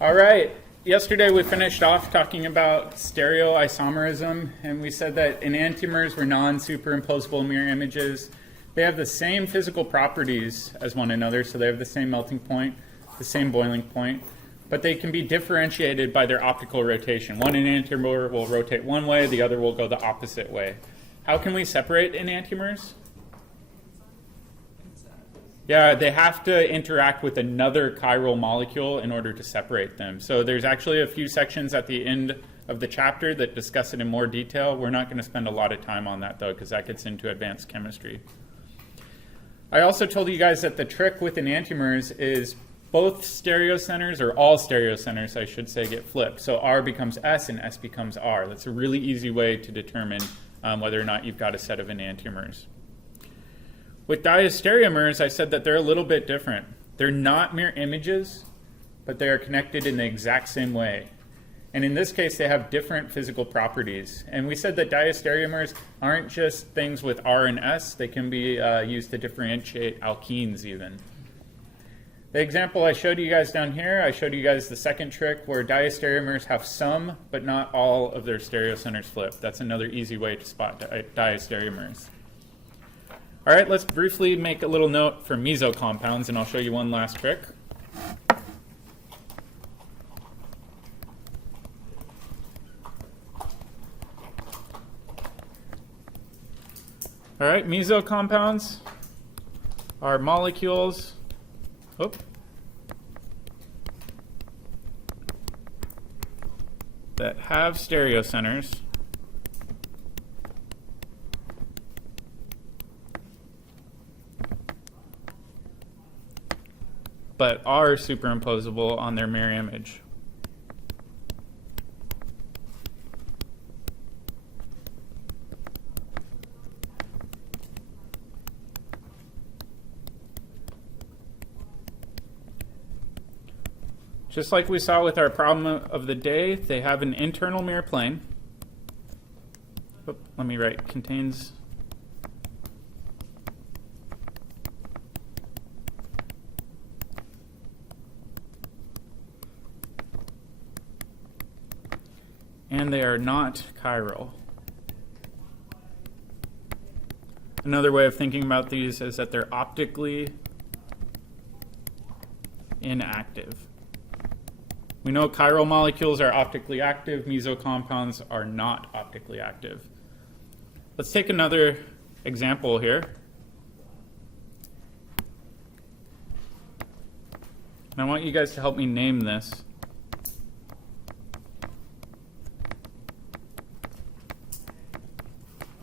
All right. Yesterday we finished off talking about stereoisomerism, and we said that enantiomers were non-superimposable mirror images. They have the same physical properties as one another, so they have the same melting point, the same boiling point, but they can be differentiated by their optical rotation. One enantiomer will rotate one way, the other will go the opposite way. How can we separate enantiomers? Yeah, they have to interact with another chiral molecule in order to separate them. So there's actually a few sections at the end of the chapter that discuss it in more detail. We're not going to spend a lot of time on that, though, because that gets into advanced chemistry. I also told you guys that the trick with enantiomers is both stereocenters, or all stereocenters, I should say, get flipped. So R becomes S and S becomes R. That's a really easy way to determine whether or not you've got a set of enantiomers. With diastereomers, I said that they're a little bit different. They're not mirror images, but they are connected in the exact same way. And in this case, they have different physical properties. And we said that diastereomers aren't just things with R and S. They can be used to differentiate alkenes even. The example I showed you guys down here, I showed you guys the second trick where diastereomers have some, but not all of their stereocenters flipped. That's another easy way to spot diastereomers. All right, let's briefly make a little note for meso compounds, and I'll show you one last trick. All right, meso compounds are molecules that have stereocenters but are superimposable on their mirror image. Just like we saw with our problem of the day, they have an internal mirror plane. Let me write, contains and they are not chiral. Another way of thinking about these is that they're optically inactive. We know chiral molecules are optically active, meso compounds are not optically active. Let's take another example here. And I want you guys to help me name this.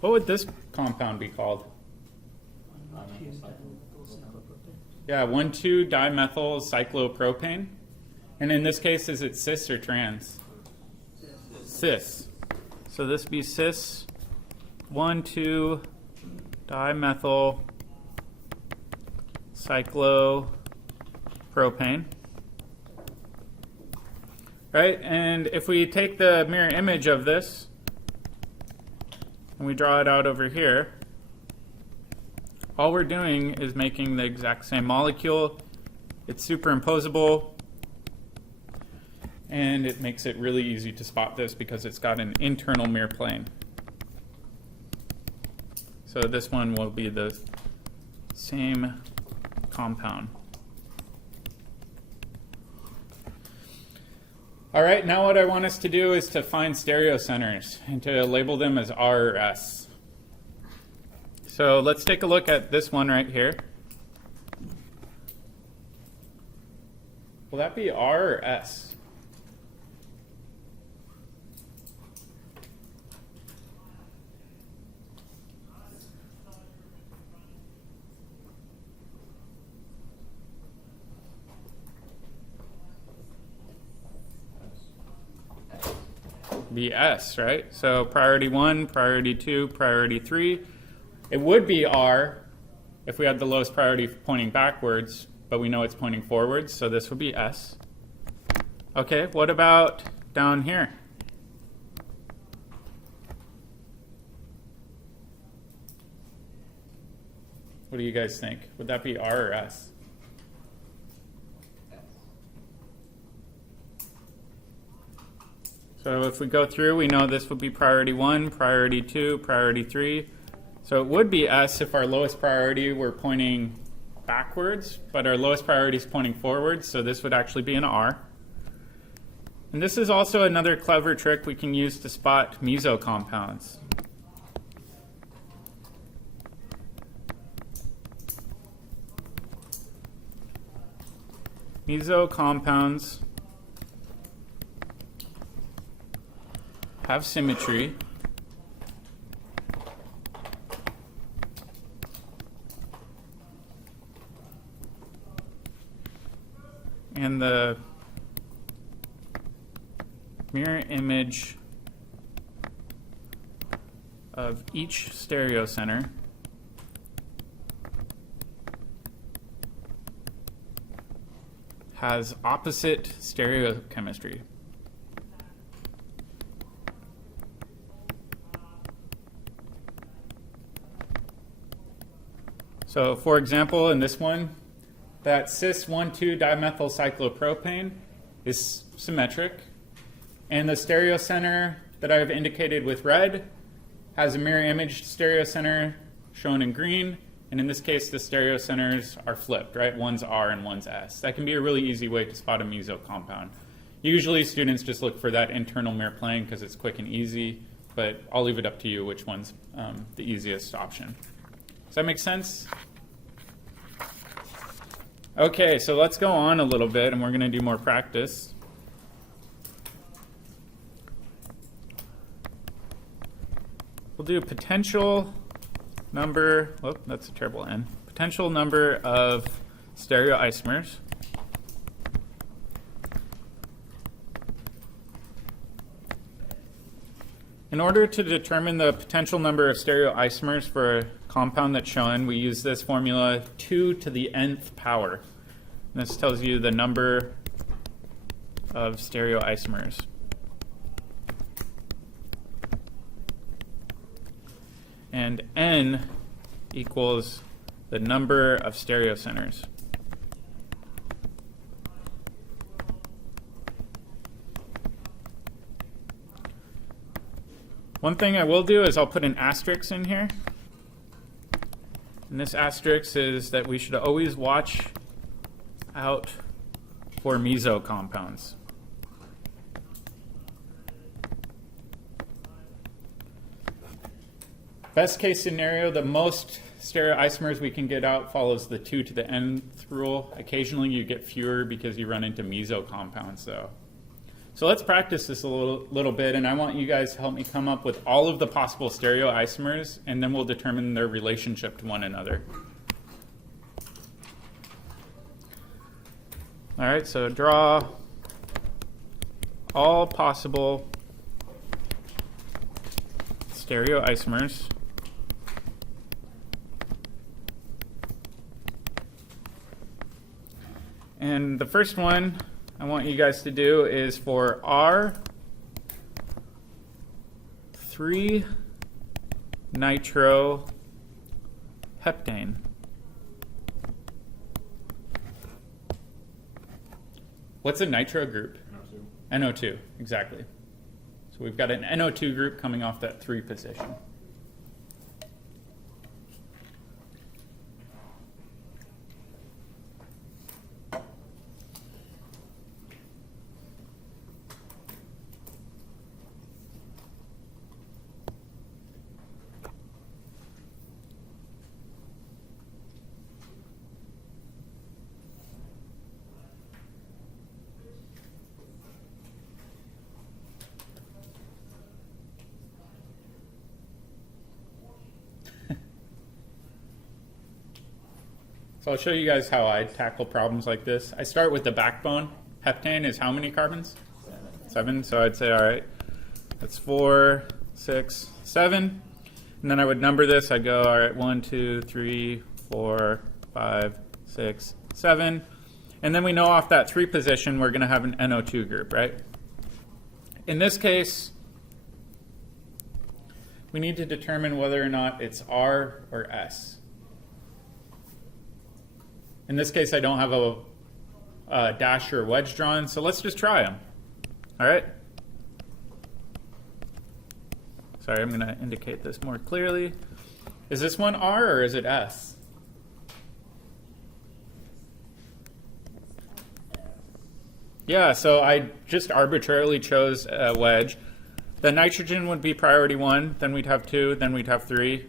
What would this compound be called? Yeah, 1,2-dimethyl cyclopropane. And in this case, is it cis or trans? Cis. So this would be cis 1,2-dimethyl cyclopropane. Right? And if we take the mirror image of this and we draw it out over here, all we're doing is making the exact same molecule. It's superimposable. And it makes it really easy to spot this because it's got an internal mirror plane. So this one will be the same compound. All right, now what I want us to do is to find stereocenters and to label them as R or S. So let's take a look at this one right here. Will that be R or S? Be S, right? So priority 1, priority 2, priority 3. It would be R if we had the lowest priority pointing backwards, but we know it's pointing forwards, so this would be S. Okay, what about down here? What do you guys think? Would that be R or S? So if we go through, we know this would be priority 1, priority 2, priority 3. So it would be S if our lowest priority were pointing backwards, but our lowest priority is pointing forwards, so this would actually be an R. And this is also another clever trick we can use to spot meso compounds. Meso compounds have symmetry and the mirror image of each stereocenter has opposite stereochemistry. So for example, in this one, that cis-1,2-dimethylcyclopropane is symmetric, and the stereocenter that I've indicated with red has a mirror image stereocenter shown in green, and in this case the stereocenters are flipped, right? One's R and one's S. That can be a really easy way to spot a meso compound. Usually students just look for that internal mirror plane because it's quick and easy, but I'll leave it up to you which one's the easiest option. Does that make sense? Okay, so let's go on a little bit and we're going to do more practice. We'll do potential number, whoop, that's a terrible N. Potential number of stereoisomers. In order to determine the potential number of stereoisomers for a compound that's shown, we use this formula 2 to the nth power. And this tells you the number of stereoisomers. And n equals the number of stereocenters. One thing I will do is I'll put an asterisk in here. And this asterisk is that we should always watch out for meso compounds. Best case scenario, the most stereoisomers we can get out follows the 2 to the nth rule. Occasionally you get fewer because you run into meso compounds though. So let's practice this a little bit, and I want you guys to help me come up with all of the possible stereoisomers, and then we'll determine their relationship to one another. All right, so draw all possible stereoisomers. And the first one I want you guys to do is for R 3-nitroheptane. What's a nitro group? NO2. NO2, exactly. So we've got an NO2 group coming off that 3 position. So I'll show you guys how I tackle problems like this. I start with the backbone. Heptane is how many carbons? 7. So I'd say, all right, that's 4, 6, 7. And then I would number this. I'd go, all right, 1, 2, 3, 4, 5, 6, 7. And then we know off that 3 position, we're going to have an NO2 group, right? In this case, we need to determine whether or not it's R or S. In this case, I don't have a dash or a wedge drawn, so let's just try them. All right? Sorry, I'm going to indicate this more clearly. Is this one R or is it S? Yeah, so I just arbitrarily chose a wedge. The nitrogen would be priority 1, then we'd have 2, then we'd have 3.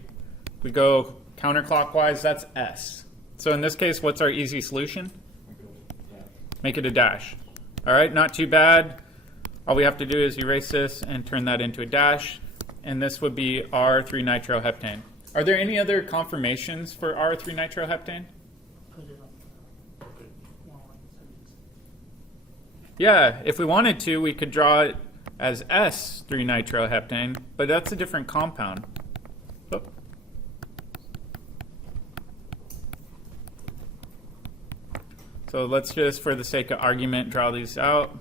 We go counterclockwise, that's S. So in this case, what's our easy solution? Make it a dash. All right, not too bad. All we have to do is erase this and turn that into a dash, and this would be R3-nitroheptane. Are there any other conformations for R3-nitroheptane? Yeah, if we wanted to, we could draw it as S3-nitroheptane, but that's a different compound. Oh. So let's just, for the sake of argument, draw these out.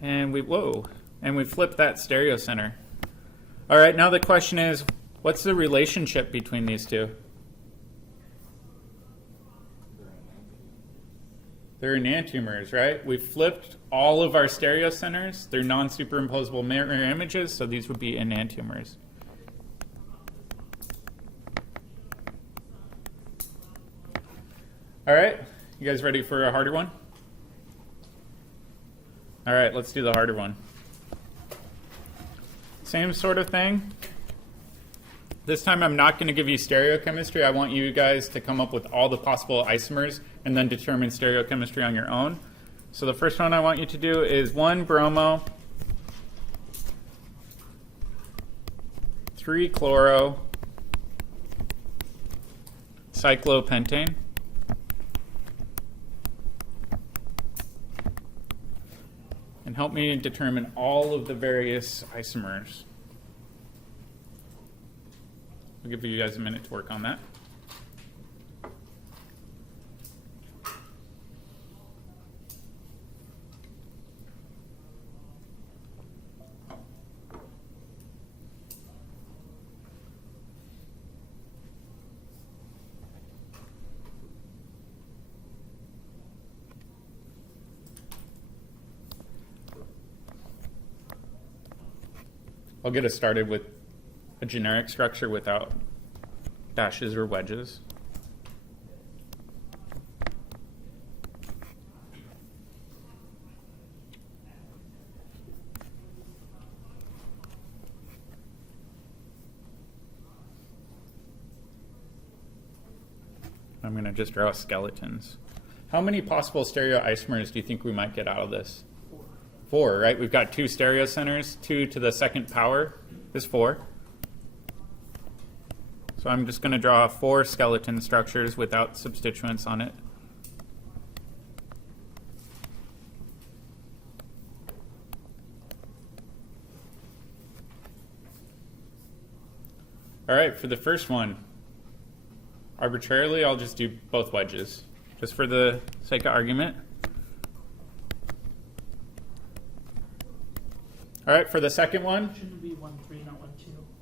And we flip that stereocenter. All right, now the question is, what's the relationship between these two? They're enantiomers, right? We flipped all of our stereocenters. They're non-superimposable mirror images, so these would be enantiomers. All right, you guys ready for a harder one? All right, let's do the harder one. Same sort of thing. This time I'm not going to give you stereochemistry. I want you guys to come up with all the possible isomers and then determine stereochemistry on your own. So the first one I want you to do is 1-bromo, 3-chloro, cyclopentane. And help me determine all of the various isomers. I'll give you guys a minute to work on that. I'll get us started with a generic structure without dashes or wedges. I'm going to just draw skeletons. How many possible stereoisomers do you think we might get out of this? 4, right? We've got 2 stereocenters. 2 to the second power is 4. So I'm just going to draw 4 skeleton structures without substituents on it. All right, for the first one, arbitrarily I'll just do both wedges, just for the sake of argument. All right, for the second one. Shouldn't be 1-3, not 1-2.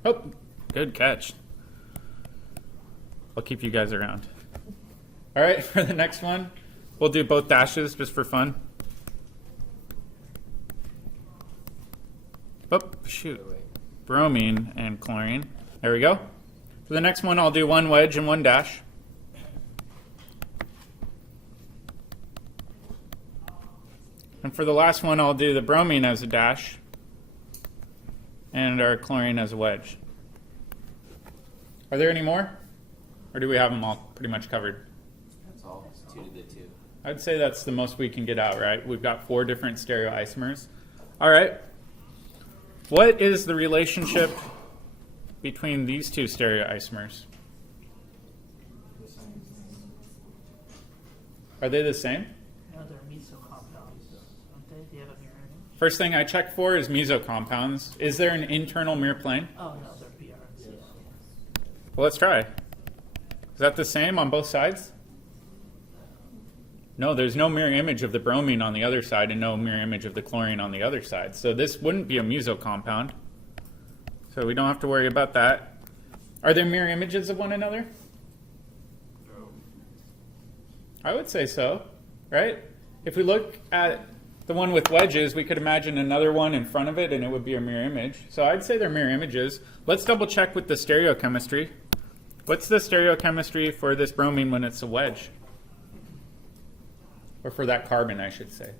Oh, good catch. I'll keep you guys around. All right, for the next one, we'll do both dashes just for fun. Oh, shoot. Bromine and chlorine. There we go. For the next one, I'll do 1 wedge and 1 dash. And for the last one, I'll do the bromine as a dash and our chlorine as a wedge. Are there any more? Or do we have them all pretty much covered? That's all. It's 2 to the 2. I'd say that's the most we can get out, right? We've got 4 different stereoisomers. All right. What is the relationship between these 2 stereoisomers? Are they the same? No, they're Meso Compounds, aren't they? Do you have a mirror image? First thing I check for is Meso Compounds. Is there an internal mirror plane? Oh, no, they're BR and C. Well, let's try. Is that the same on both sides? No, there's no mirror image of the bromine on the other side and no mirror image of the chlorine on the other side. So this wouldn't be a Meso compound. So we don't have to worry about that. Are there mirror images of one another? No. I would say so, right? If we look at the one with wedges, we could imagine another one in front of it, and it would be a mirror image. So I'd say they're mirror images. Let's double check with the stereochemistry. What's the stereochemistry for this bromine when it's a wedge? Or for that carbon, I should say.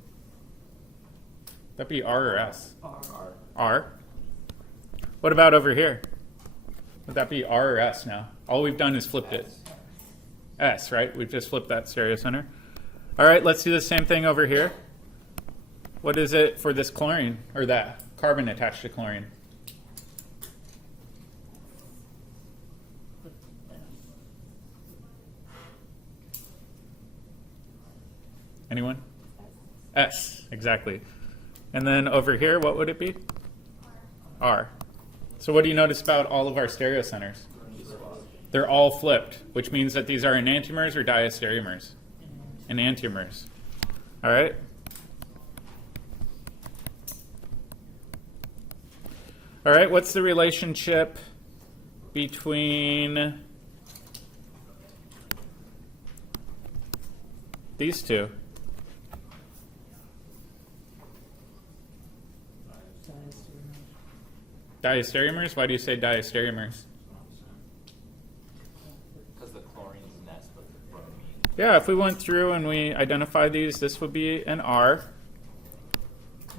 That'd be R or S? R. R. What about over here? Would that be R or S now? All we've done is flipped it. S, right? We've just flipped that stereocenter. All right, let's do the same thing over here. What is it for this chlorine, or that carbon attached to chlorine? Anyone? S, exactly. And then over here, what would it be? R. So what do you notice about all of our stereocenters? They're all flipped, which means that these are enantiomers or diastereomers? Enantiomers. All right? All right, what's the relationship between these two? Diastereomers? Why do you say diastereomers? Because the chlorine's an S, but the bromine. Yeah, if we went through and we identify these, this would be an R,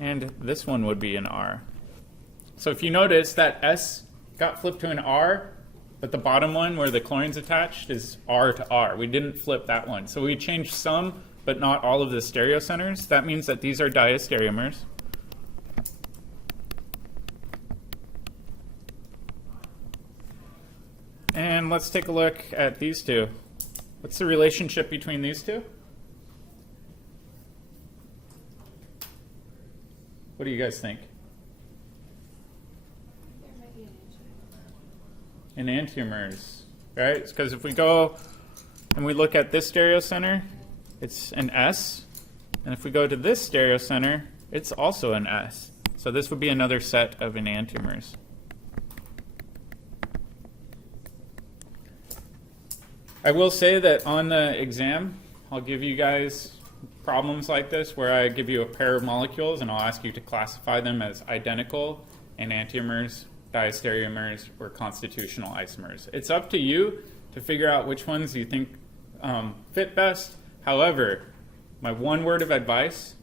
and this one would be an R. So if you notice that S got flipped to an R, but the bottom one where the chlorine's attached is R to R. We didn't flip that one. So we changed some, but not all of the stereocenters. That means that these are diastereomers. And let's take a look at these two. What's the relationship between these two? What do you guys think? Enantiomers, right? It's because if we go and we look at this stereocenter, it's an S. And if we go to this stereocenter, it's also an S. So this would be another set of enantiomers. I will say that on the exam, I'll give you guys problems like this where I give you a pair of molecules and I'll ask you to classify them as identical, enantiomers, diastereomers, or constitutional isomers. It's up to you to figure out which ones you think fit best. However, my one word of advice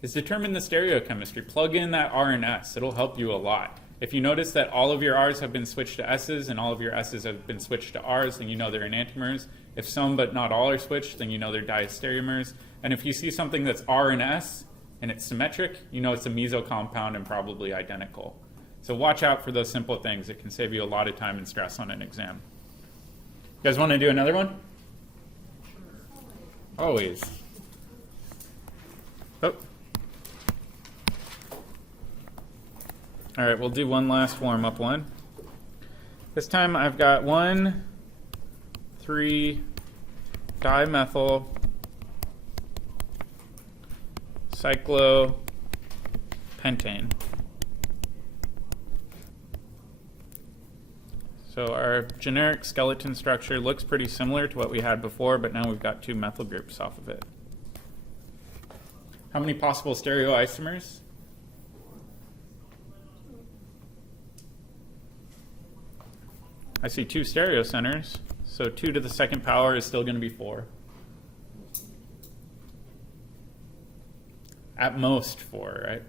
is determine the stereochemistry. Plug in that R and S. It'll help you a lot. If you notice that all of your R's have been switched to S's and all of your S's have been switched to R's, then you know they're enantiomers. If some but not all are switched, then you know they're diastereomers. And if you see something that's R and S and it's symmetric, you know it's a meso compound and probably identical. So watch out for those simple things. It can save you a lot of time and stress on an exam. You guys want to do another one? Always. Oh. All right, we'll do one last warm-up one. This time I've got 1,3-dimethyl cyclopentane. So our generic skeleton structure looks pretty similar to what we had before, but now we've got two methyl groups off of it. How many possible stereoisomers? I see 2 stereocenters, so 2 to the second power is still going to be 4. At most 4, right?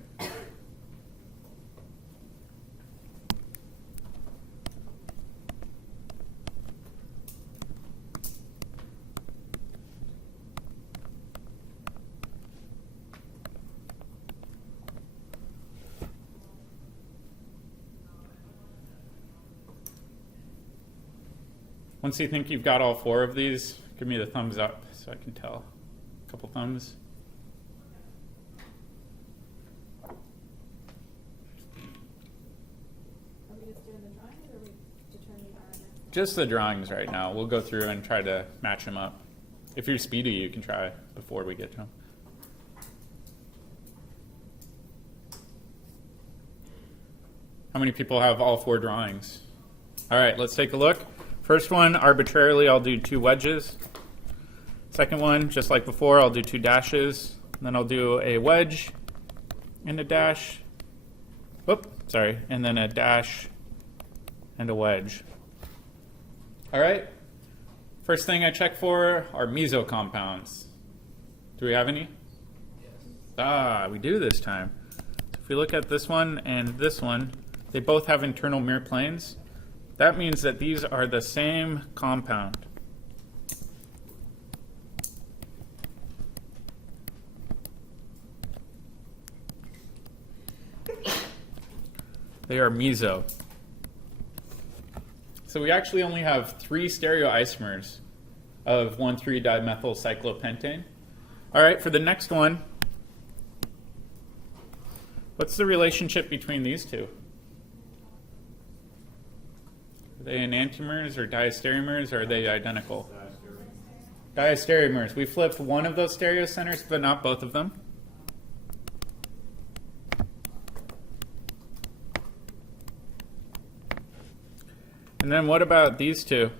Once you think you've got all 4 of these, give me the thumbs up so I can tell. A couple thumbs. Are we just doing the drawings or are we determining R&S? Just the drawings right now. We'll go through and try to match them up. If you're speedy, you can try before we get to them. How many people have all 4 drawings? All right, let's take a look. First one, arbitrarily, I'll do 2 wedges. Second one, just like before, I'll do 2 dashes. And then I'll do a wedge and a dash. Whoop, sorry, and then a dash and a wedge. All right. First thing I check for are meso compounds. Do we have any? Ah, we do this time. If we look at this one and this one, they both have internal mirror planes. That means that these are the same compound. They are meso. So we actually only have 3 stereoisomers of 1,3-dimethyl cyclopentane. All right, for the next one, what's the relationship between these two? Are they enantiomers or diastereomers, or are they identical? Diastereomers. We flipped one of those stereocenters, but not both of them. And then what about these two?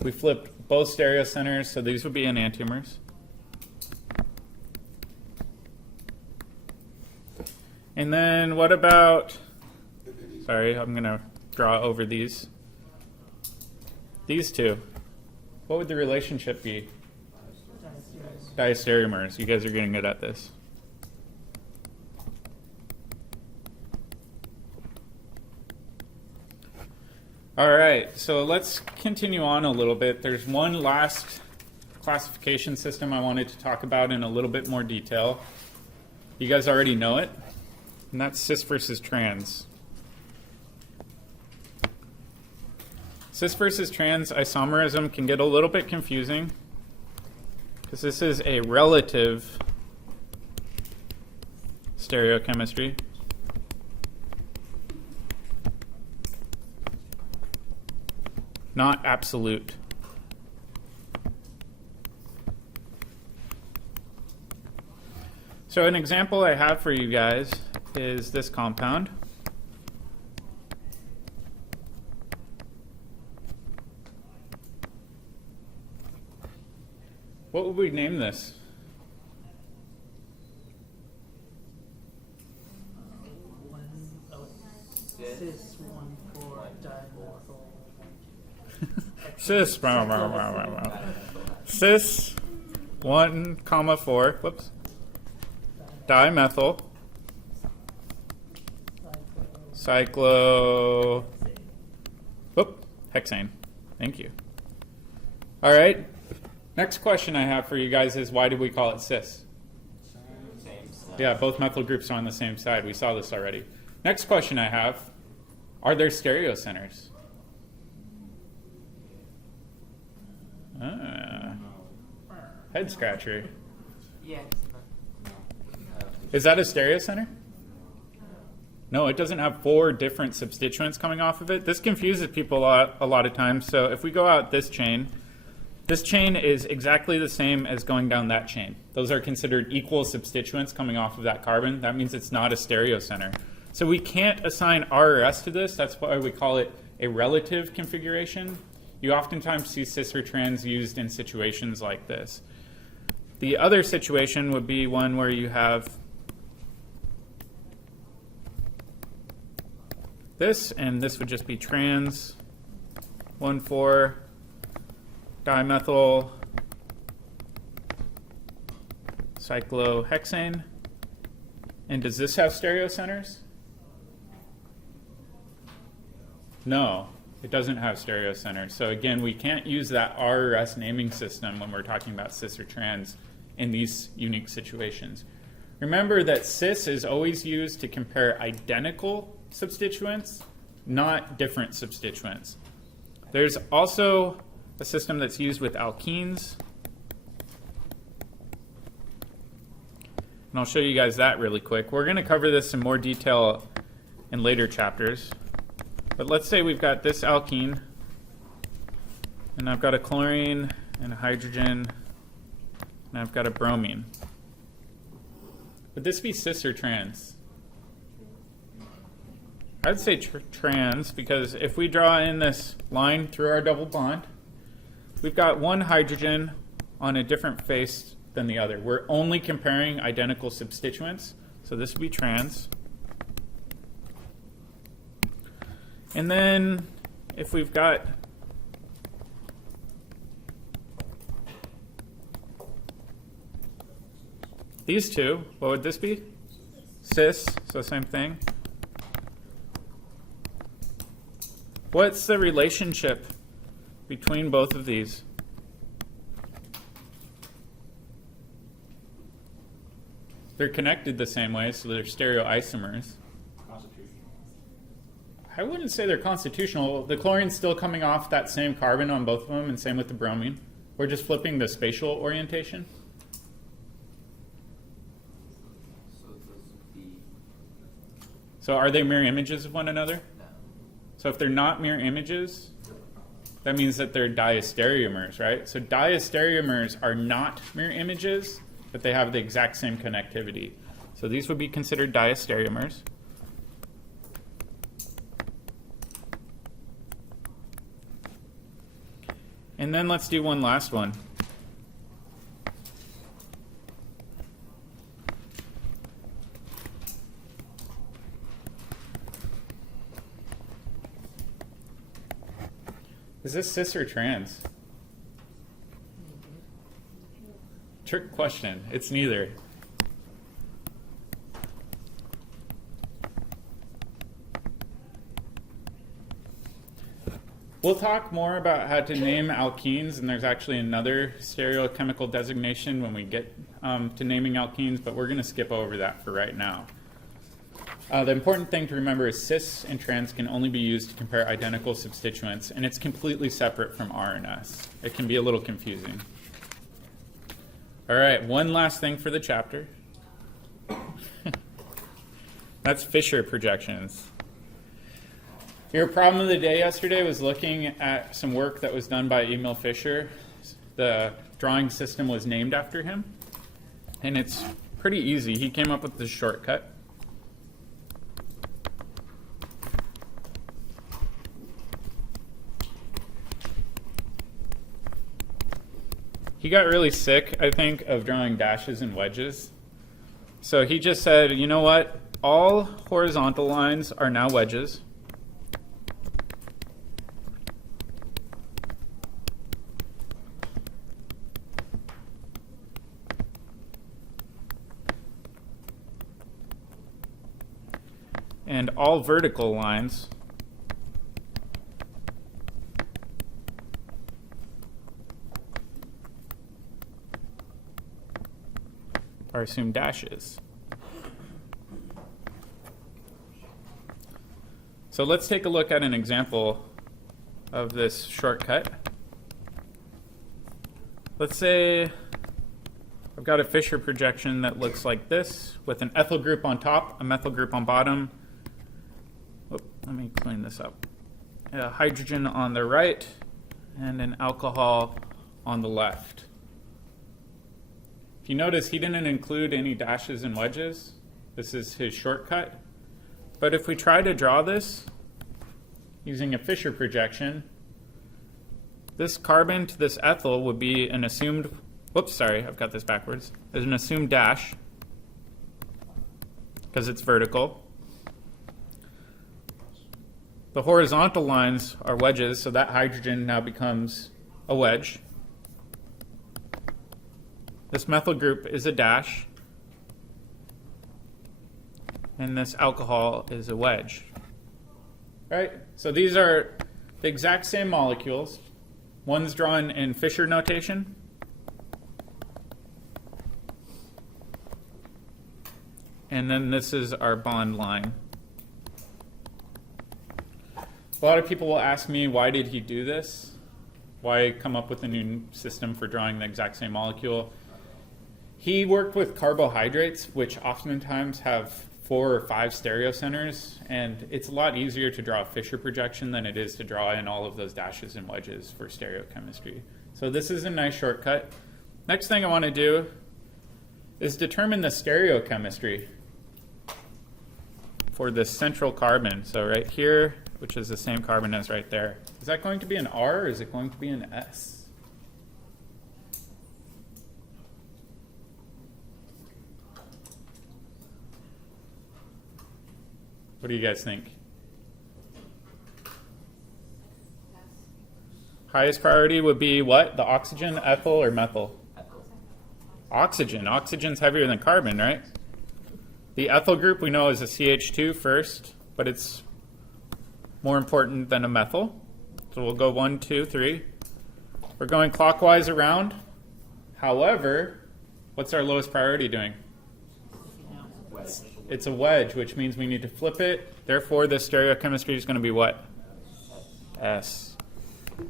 We flipped both stereocenters, so these would be enantiomers. And then what about, sorry, I'm going to draw over these. These two. What would the relationship be? Diastereomers. You guys are getting good at this. All right, so let's continue on a little bit. There's one last classification system I wanted to talk about in a little bit more detail. You guys already know it, and that's cis versus trans. Cis versus trans isomerism can get a little bit confusing because this is a relative stereochemistry. Not absolute. So an example I have for you guys is this compound. What would we name this? Cis 1,4-dimethyl. Cis, cis 1,4, whoops, dimethyl cyclo, hexane. Thank you. All right. Next question I have for you guys is, why did we call it cis? Yeah, both methyl groups are on the same side. We saw this already. Next question I have, are there stereocenters? Head scratcher. Yeah. Is that a stereocenter? No, it doesn't have 4 different substituents coming off of it. This confuses people a lot of times. So if we go out this chain is exactly the same as going down that chain. Those are considered equal substituents coming off of that carbon. That means it's not a stereocenter. So we can't assign R or S to this. That's why we call it a relative configuration. You oftentimes see cis or trans used in situations like this. The other situation would be one where you have this, and this would just be trans 1,4-dimethyl cyclohexane. And does this have stereocenters? No, it doesn't have stereocenters. So again, we can't use that R or S naming system when we're talking about cis or trans in these unique situations. Remember that cis is always used to compare identical substituents, not different substituents. There's also a system that's used with alkenes. And I'll show you guys that really quick. We're going to cover this in more detail in later chapters. But let's say we've got this alkene, and I've got a chlorine and a hydrogen, and I've got a bromine. Would this be cis or trans? I'd say trans, because if we draw in this line through our double bond, we've got one hydrogen on a different face than the other. We're only comparing identical substituents, So this would be trans. And then if we've got these two, what would this be? Cis, so same thing. What's the relationship between both of these? They're connected the same way, so they're stereoisomers. I wouldn't say they're constitutional. The chlorine's still coming off that same carbon on both of them, and same with the bromine. We're just flipping the spatial orientation. So those would be, So are they mirror images of one another? no. So if they're not mirror images, that means that they're diastereomers, right? So diastereomers are not mirror images, but they have the exact same connectivity. So these would be considered diastereomers. And then let's do one last one. Is this cis or trans? Trick question. It's neither. We'll talk more about how to name alkenes, and there's actually another stereochemical designation when we get to naming alkenes, but we're going to skip over that for right now. The important thing to remember is cis and trans can only be used to compare identical substituents, and it's completely separate from R and S. It can be a little confusing. All right, one last thing for the chapter. That's Fischer projections. Your problem of the day yesterday was looking at some work that was done by Emil Fischer. The drawing system was named after him, and it's pretty easy. He came up with this shortcut. He got really sick, I think, of drawing dashes and wedges. So he just said, you know what? All horizontal lines are now wedges. And all vertical lines are assumed dashes. So let's take a look at an example of this shortcut. Let's say I've got a Fischer projection that looks like this, with an ethyl group on top, a methyl group on bottom. Oh, let me clean this up. A hydrogen on the right, and an alcohol on the left. If you notice, he didn't include any dashes and wedges. This is his shortcut. But if we try to draw this using a Fischer projection, this carbon to this ethyl would be an assumed, whoops, sorry, I've got this backwards. There's an assumed dash because it's vertical. The horizontal lines are wedges, so that hydrogen now becomes a wedge. This methyl group is a dash, and this alcohol is a wedge. Right? So these are the exact same molecules. One's drawn in Fischer notation. And then this is our bond line. A lot of people will ask me, why did he do this? Why come up with a new system for drawing the exact same molecule? He worked with carbohydrates, which oftentimes have 4 or 5 stereocenters, and it's a lot easier to draw a Fischer projection than it is to draw in all of those dashes and wedges for stereochemistry. So this is a nice shortcut. Next thing I want to do is determine the stereochemistry for this central carbon. So right here, which is the same carbon as right there. Is that going to be an R or is it going to be an S? What do you guys think? Highest priority would be what? The oxygen, ethyl, or methyl? Ethyl. Oxygen. Oxygen's heavier than carbon, right? The ethyl group we know is a CH2 first, but it's more important than a methyl. So we'll go 1, 2, 3. We're going clockwise around. However, what's our lowest priority doing? Wedge. It's a wedge, which means we need to flip it. Therefore, the stereochemistry is going to be what? S.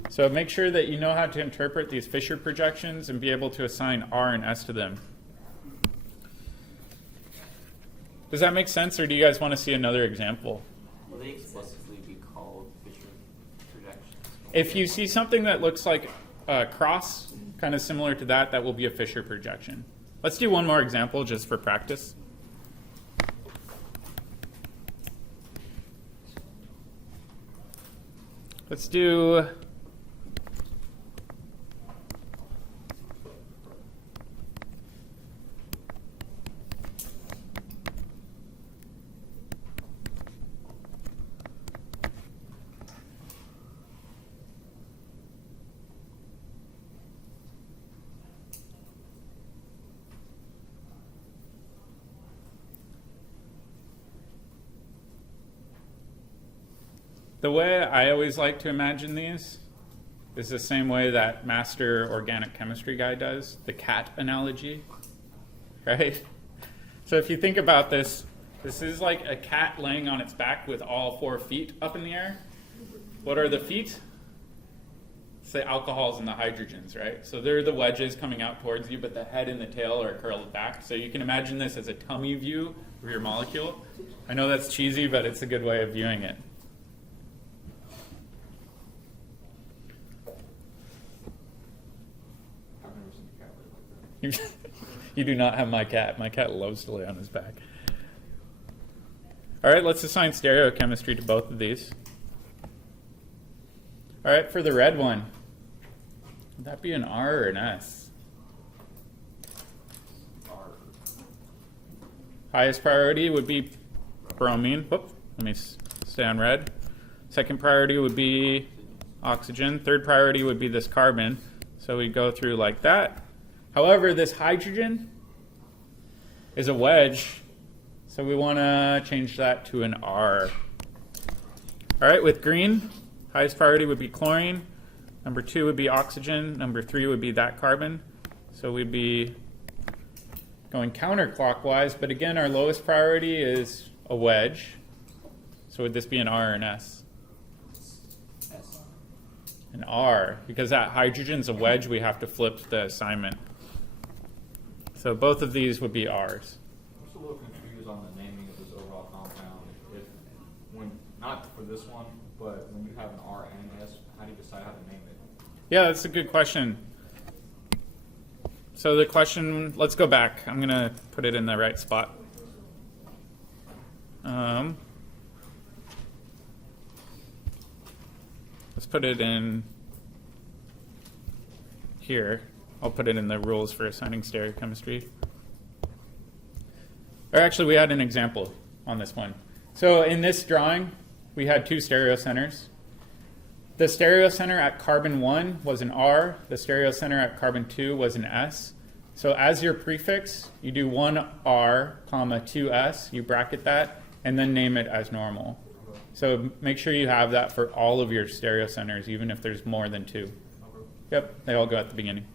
So make sure that you know how to interpret these Fischer projections and be able to assign R and S to them. Does that make sense, or do you guys want to see another example? Will they explicitly be called Fischer projections? If you see something that looks like a cross, kind of similar to that, that will be a Fischer projection. Let's do one more example just for practice. Let's do the way I always like to imagine these is the same way that master organic chemistry guy does, the cat analogy, right? So if you think about this, this is like a cat laying on its back with all 4 feet up in the air. What are the feet? It's the alcohols and the hydrogens, right? So they're the wedges coming out towards you, but the head and the tail are curled back. So you can imagine this as a tummy view of your molecule. I know that's cheesy, but it's a good way of viewing it. You do not have my cat. My cat loves to lay on his back. All right, let's assign stereochemistry to both of these. All right, for the red one, would that be an R or an S? R. Highest priority would be bromine. Whoop, let me stay on red. Second priority would be oxygen. Third priority would be this carbon. So we go through like that. However, this hydrogen is a wedge, so we want to change that to an R. All right, with green, highest priority would be chlorine. Number 2 would be oxygen. Number 3 would be that carbon. So we'd be going counterclockwise, but again, our lowest priority is a wedge. So would this be an R or an S? S. An R, because that hydrogen's a wedge, we have to flip the assignment. So both of these would be R's. I'm just a little confused on the naming of this overall compound. If, when not for this one, but when you have an R and an S, how do you decide how to name it? Yeah, that's a good question. So the question, let's go back. I'm going to put it in the right spot. Let's put it in here. I'll put it in the rules for assigning stereochemistry. Or actually, we had an example on this one. So in this drawing, we had 2 stereocenters. The stereocenter at carbon 1 was an R. The stereocenter at carbon 2 was an S. So as your prefix, you do 1 R, comma 2 S. You bracket that, and then name it as normal. So make sure you have that for all of your stereocenters, even if there's more than 2. Yep, they all go at the beginning.